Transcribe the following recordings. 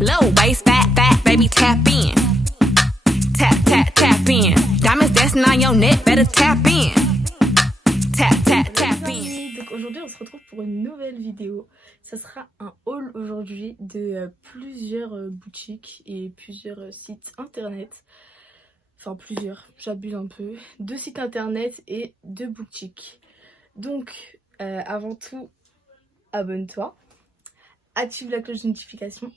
Low waist, fat, baby, tap in. Tap, tap, tap in. Diamonds dancing on your neck, better tap in. Tap, tap, tap in. Donc aujourd'hui on se retrouve pour une nouvelle vidéo. Ça sera un haul aujourd'hui de plusieurs boutiques et plusieurs sites internet. Enfin plusieurs, j'abuse un peu. 2 sites internet et 2 boutiques. Donc avant tout, abonne-toi. Active la cloche de notification.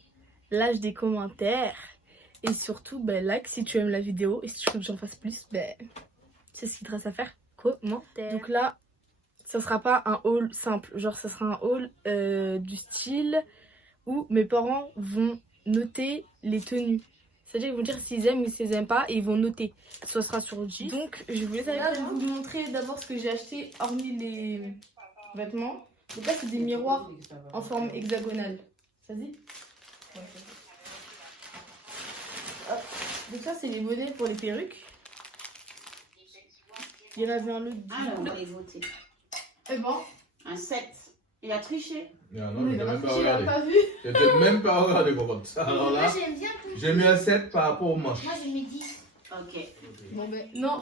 Lâche des commentaires. Et surtout, like si tu aimes la vidéo. Et si tu veux que j'en fasse plus, c'est ce qu'il te reste à faire. Commentaire. Donc là, ça sera pas un haul simple. Genre, ça sera un haul du style où mes parents vont noter les tenues. C'est-à-dire qu'ils vont dire s'ils aiment ou s'ils aiment pas. Et ils vont noter. Ça sera sur J. Donc, je voulais vous montrer d'abord ce que j'ai acheté, hormis les vêtements. Donc là, c'est des miroirs en forme hexagonale. Ça se dit? Hop. Donc ça, c'est les modèles pour les perruques. Il y en avait un autre. Ah, on va les voter. Et bon. Un 7. Il a triché. Non, Il je a n'ai même pas triché, il a regardé. pas vu. Je n'ai même pas regardé comment ça. Alors Moi là, j'aime bien plus. j'ai mis un 7 par rapport aux manches. Moi j'ai mis 10. Ok. Bon non.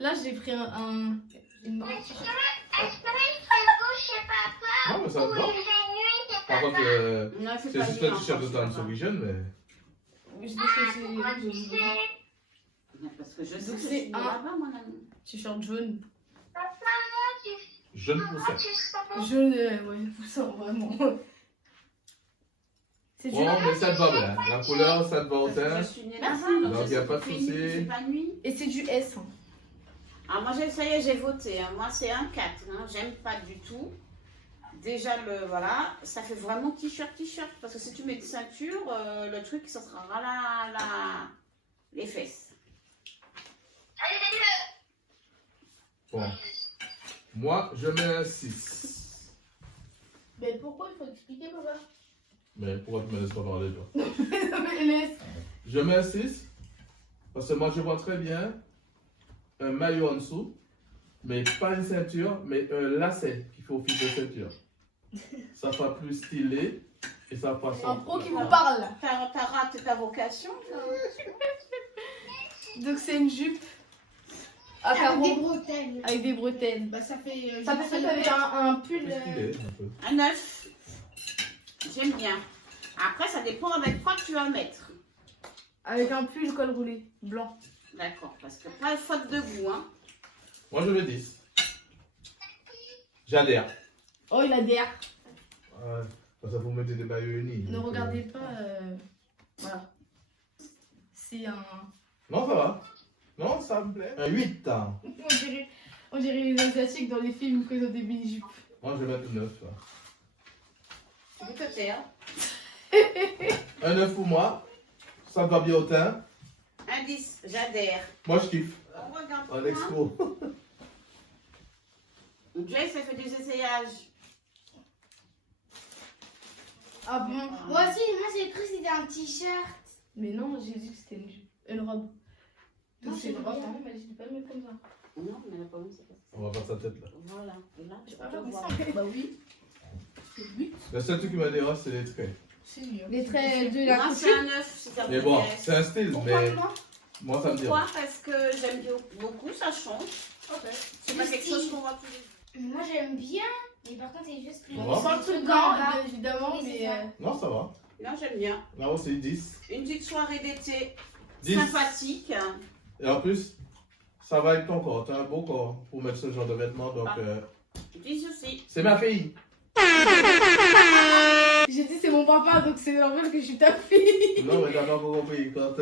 Là, j'ai pris une marque. Est-ce que il faut gauche chez papa? Non, mais ça Ou va. il fait nuit chez Par papa? contre, Non, c'est juste un t-shirt de Dance Vision, mais. Je pense que c'est Non, parce que je sais Donc que c'est je suis un- là-bas, mon ami. t-shirt jaune. Papa, moi Je ne tu sais. sais. Jaune, ouais, ça vraiment. C'est du Bon, mais ça te va bien. La couleur, ça te va au Parce que teint. je suis née là-bas. Donc, je il y a sais pas de qu'il fait souci. nuit, c'est pas nuit. Et c'est du S. Hein. Ah, moi, ça y est, j'ai voté. Hein. Moi, c'est un 4. Hein. J'aime pas du tout. Déjà, voilà, ça fait vraiment t-shirt. Parce que si tu mets une ceinture, le truc, ça sera les fesses. Bon. Moi, je mets un 6. Mais pourquoi il faut expliquer, papa? Mais pourquoi tu me laisses pas parler, toi? Mais laisse. Je mets un 6. Parce que moi, je vois très bien un maillot en dessous. Mais pas une ceinture, mais un lacet qui fait office de ceinture. Ça fera plus stylé. Et ça fera Un pro qui son. vous parle. T'as raté ta vocation. Donc c'est une jupe à Avec des carreaux bretelles. avec des bretelles. Bah ça fait. Ça peut être avec un pull. Plus stylé, un peu. Un 9. J'aime bien. Après, ça dépend avec quoi tu vas mettre. Avec un pull col roulé blanc. D'accord, parce que pas faute de goût, hein. Moi, je mets 10. J'adhère. Oh, il a DR. Parce que vous mettez des maillots unis. Ne donc, regardez pas. Voilà. C'est un. Non, ça va. Non, ça me plaît. Un 8. Hein. On dirait les Asiatiques dans les films quand ils ont des mini-jupes. Moi, je vais mettre 9. Tu peux te taire. Un 9 pour moi. Ça me va bien au teint. Un 10, j'adhère. Moi, je kiffe. On regarde En pas. expo. Donc là, ça fait des essayages. Ah bon? Moi aussi, moi j'ai cru que c'était un t-shirt. Mais non, j'ai dit que c'était une jupe. Une robe. Non, Donc c'est une c'est robe, bien. hein, mais je dis pas le mettre comme ça. Non, mais le problème, c'est pas ça. On va faire sa tête là. Voilà. Et là, tu Ah, peux mais voir. ça, bah oui. Oui, Le seul truc qui m'a dérangé, c'est les traits. c'est mieux. Les traits de la Moi, couture. c'est un 9, si ça Mais bon, c'est un style, Pourquoi mais moi? moi, ça me Pourquoi? dérange. Parce que j'aime beaucoup, ça change. C'est pas Le quelque style. chose qu'on voit tous les jours. Moi j'aime bien, mais par contre c'est juste plus. On On va. sent le truc Gants, gant, là. bien évidemment, Oui, c'est mais. ça. Non, ça va. Non, j'aime bien. Là aussi, 10. Une petite soirée d'été 10. sympathique. Et en plus, ça va avec ton corps. Tu as un beau corps pour mettre ce genre de vêtements. Donc, Ah. 10 aussi. c'est ma fille. J'ai dit c'est mon papa, donc c'est normal que je suis ta fille. Non, mais t'as pas compris. Quand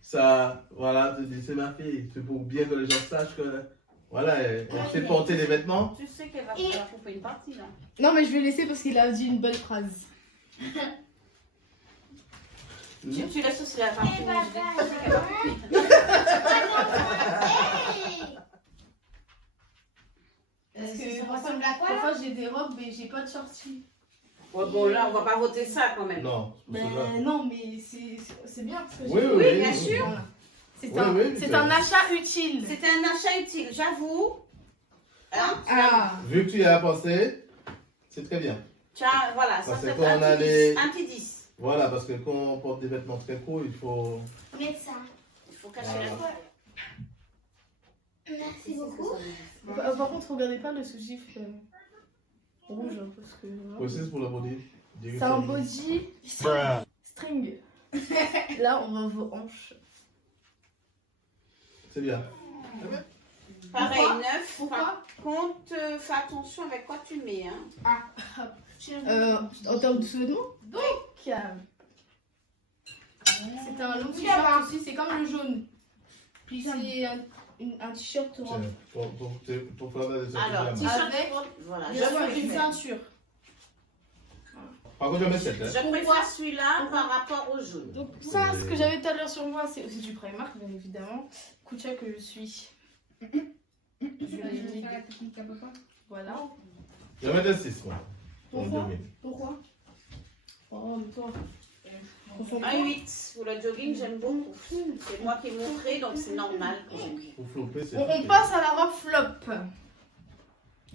ça, voilà, tu dis c'est ma fille. C'est pour bien que les gens sachent que, voilà, elle sait porter des vêtements. Tu sais qu'elle va Et- faire couper une partie là. Non, mais je vais laisser parce qu'il a dit une belle phrase. Tu laisses aussi la partie. Eh, où papa, je dis, tu sais qu'elle va couper. Parce Ça que ressemble à quoi là? parfois j'ai des robes mais j'ai pas de shorty. Ouais, bon, là, on va pas voter ça quand même. Non, c'est Ben pour ça. non, mais c'est bien parce que Oui, j'ai- oui, bien sûr. Voilà. C'est Oui, un, oui, c'est c'est- un achat utile. C'était un achat utile, j'avoue. Hein? Ah, Vu que tu y as pensé, c'est très bien. Tiens, voilà, ça Parce fait qu'on a un les- petit 10. Voilà, parce que quand on porte des vêtements très courts, il faut... Mettre ça. Il faut cacher Voilà. la voix. Merci beaucoup. Par contre, regardez pas le sous-gif rouge, hein, parce que... voilà. Précise pour le body. C'est un body string. Là, on va vos hanches. C'est bien. Pareil, Pourquoi? neuf. Pourquoi? Par contre, fais attention avec quoi tu mets. Hein. En termes de sous-vêtements? Donc c'est un long t-shirt aussi, c'est comme le jaune. Puis c'est un t-shirt robe. Pour faire des Alors, t-shirts. t-shirt, Avec voilà. avec une ceinture. Par contre, je mets cette. Hein. Je préfère celui-là par rapport au jaune. Donc ça, ce que j'avais tout à l'heure sur moi, c'est aussi du Primark, bien évidemment. Kucha que je suis. Je l'ai mis. Voilà. Je mets des 6, moi. Pourquoi? Pourquoi? Oh, mais toi. Un 8 pour le jogging, j'aime beaucoup. C'est moi qui ai montré, donc c'est normal que j'aime bien. Pour flopper, c'est... On passe à la robe flop.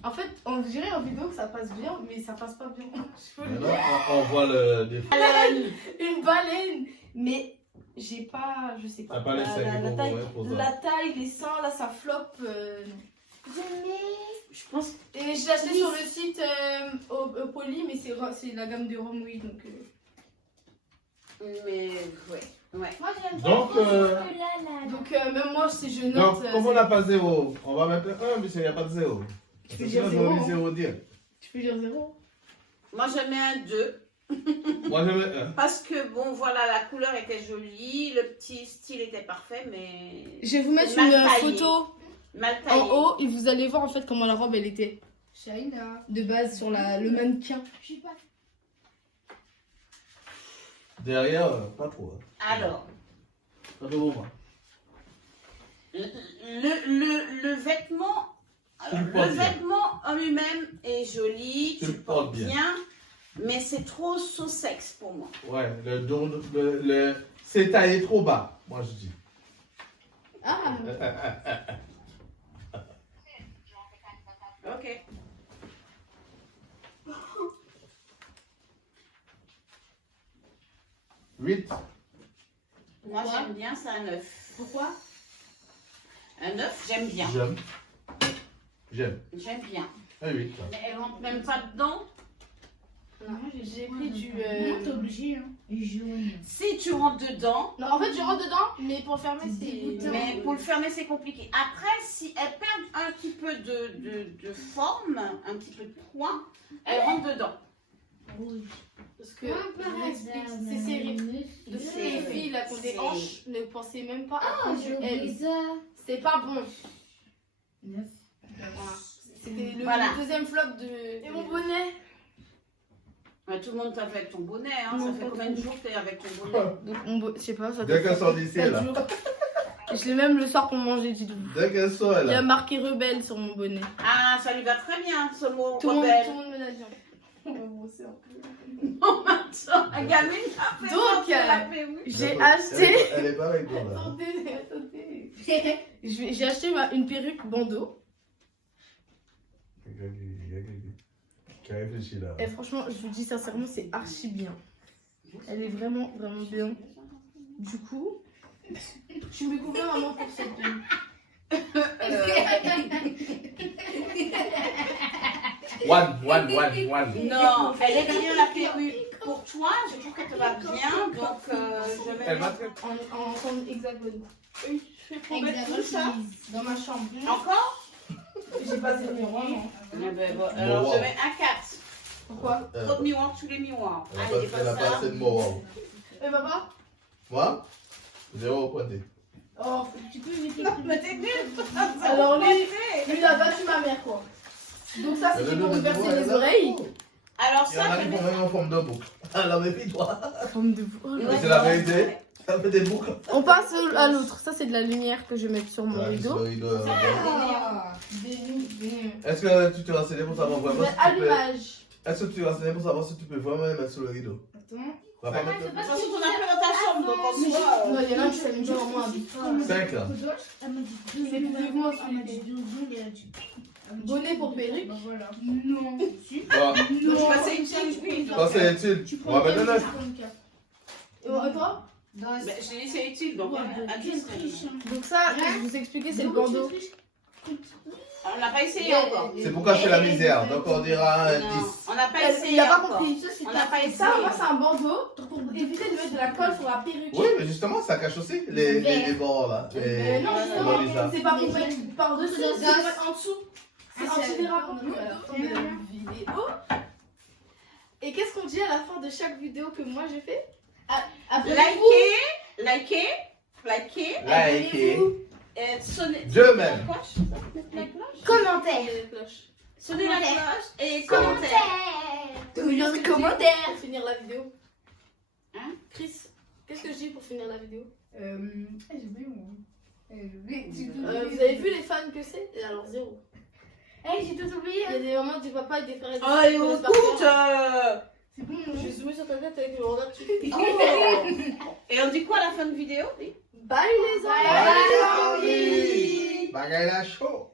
En fait, on dirait en vidéo que ça passe bien, mais ça passe pas bien. Je peux le Maintenant, dire. on voit le défaut. Une baleine. Mais j'ai pas, je sais pas. T'as pas les seins qui vont taille, ouais, pour ça. la taille, les seins, là, ça flop. Je pense Et je l'ai acheté sur le site au Poly, mais c'est la gamme de Rome, oui. Donc, mais ouais. Moi j'aime Donc, pas là. donc même moi, si je note. Donc, comme on n'a pas 0, on va mettre 1, mais il n'y a pas de 0. Tu peux dire Sinon, 0. j'aurais mis 0 dire. Tu peux dire 0. Moi, je mets un 2. Moi, je mets 1. Parce que, bon, voilà, la couleur était jolie, le petit style était parfait, mais Je vais vous mettre Mal une taillé. photo mal taillé. en haut et vous allez voir en fait comment la robe elle était Shaina. de base sur le mannequin. Je suis pas. Derrière, pas trop. Hein. Alors, Pas de moment. le vêtement... Tu le Le portes bien. vêtement en lui-même est joli, Tu tu le le portes portes bien. bien, mais c'est trop sous-sexe pour moi. Ouais, le dos, c'est taillé trop bas, moi je dis. Ah, Ok. Huit. Moi, Pourquoi? j'aime bien, c'est un 9. pourquoi? Un 9, j'aime bien. J'aime. J'aime. J'aime bien. Un 8. Mais elle rentre même pas dedans. J'ai pris du. Non, t'es obligé, hein. Jaune. Si tu rentres dedans, Non, en fait, je rentre dedans, mais pour fermer, c'est. Dégoûtant. mais pour le fermer, c'est compliqué. Après, si elle perd un petit peu de forme, un petit peu de point, elle rentre dedans. Rouge. Parce que. Moi, je par vous explique, hasard, ces séries. De C'est- toutes les filles là qui ont des c'est- hanches, ne pensez même pas à Ah, prendre j'ai du oublié M. ça. C'est pas bon. 9. Voilà. C'était le Voilà. deuxième flop de. Et mon bonnet. Ouais, tout le monde t'a fait avec ton bonnet. Hein. Non, Ça fait pas combien de trop. jours que t'es avec ton bonnet? Donc, je sais pas, ça Dès qu'elle sort d'ici, elle 4 a. jours. Je l'ai même le soir pour manger, dites-vous. Dès qu'elle sort, elle Il y a a. marqué rebelle sur mon bonnet. Ah, ça lui va très bien, ce mot Tout le rebelle. monde me l'a dit. On va brosser un peu. Non, mais attends, la gamine a fait Donc, ça, la PMU. J'ai acheté. Elle est pas avec toi là. Attendez. J'ai acheté une perruque bandeau. Qui a réfléchi là. Et franchement, je vous dis sincèrement, c'est archi bien. Elle est vraiment, vraiment bien. Du coup, tu me couvres maman pour cette perruque. One. Non, elle est bien la PMU. Pour toi, je trouve qu'elle te va bien, donc je vais Elle va mettre... très. En forme hexagone. Je vais mettre Exactement. tout ça dans ma chambre. Encore? J'ai pas de miroir, non. Eh ben, bon, alors Wow. je mets un 4. Pourquoi? Trop de miroirs, tous les miroirs. Allez, Elle a pas pas ça. assez de mots. Wow. Et papa? Moi 0 pointé. Oh, Tu peux mettre Mais t'es nul. alors lui, il a battu ma mère, quoi. Donc ça, c'était pour me percer les oreilles. Alors Il y en ça, a je qui mets... font même en forme de boucle. Alors méfie-toi. Forme de oh, Mais c'est la vérité. Ça fait des boucles. on passe à l'autre. Ça, c'est de la lumière que je vais mettre sur mon rideau. Est-ce que tu t'es renseigné pour savoir vraiment si tu peux... Allumage. Est-ce que tu t'es renseigné pour savoir si tu peux vraiment les mettre sur le rideau? Attends. On va pas mettre De toute façon, on a fait dans ta chambre, donc en soi... Non, il y en a qui s'aiment toujours moins. 5 là. Elle m'a dit C'est plus vieux que moi, Elle m'a dit 12 ans, elle a dit. Bonnet pour perruque. Bah voilà. Non. Si. Bon, Donc, je passais une challenge. quand c'est utile, on va mettre un 9. Et toi? Dans Mais je dis c'est utile, donc un 10. Donc ça, je vais vous expliquer, c'est le bandeau. On n'a pas essayé encore. C'est pour cacher la misère, donc on dira un Non, 10. on n'a pas essayé Il a pas encore. compris. On n'a pas essayé. Ça, moi, c'est un bandeau pour éviter de mettre de la colle sur la perruque. Oui, mais justement, ça cache aussi les bords là. Non, justement, Lisa. c'est pas pour mettre par-dessus, c'est pour mettre en dessous. C'est Ah, un c'est- petit rapport à la fin de la vidéo. Et qu'est-ce qu'on dit à la fin de chaque vidéo que moi j'ai fait? Likez. Likez. Et sonnez. Dieu même. La cloche. La cloche. Commentaire. Les cloches. Sonnez la cloche et commentaire. Toujours des commentaires. Pour finir la vidéo. Hein? Chris, qu'est-ce que je dis pour finir la vidéo? J'ai oublié mon. Vous avez vu les fans que c'est? Et alors zéro. J'ai tout oublié. Il y a des mamans, des papas et des frères et des Oh, sœurs et qui on connaissent par écoute. cœur. C'est bon, Je vais zoomer sur ta tête avec le regard dessus. Et on dit quoi à la fin de vidéo? Bye les Bye. amis. Bagaille la chaud.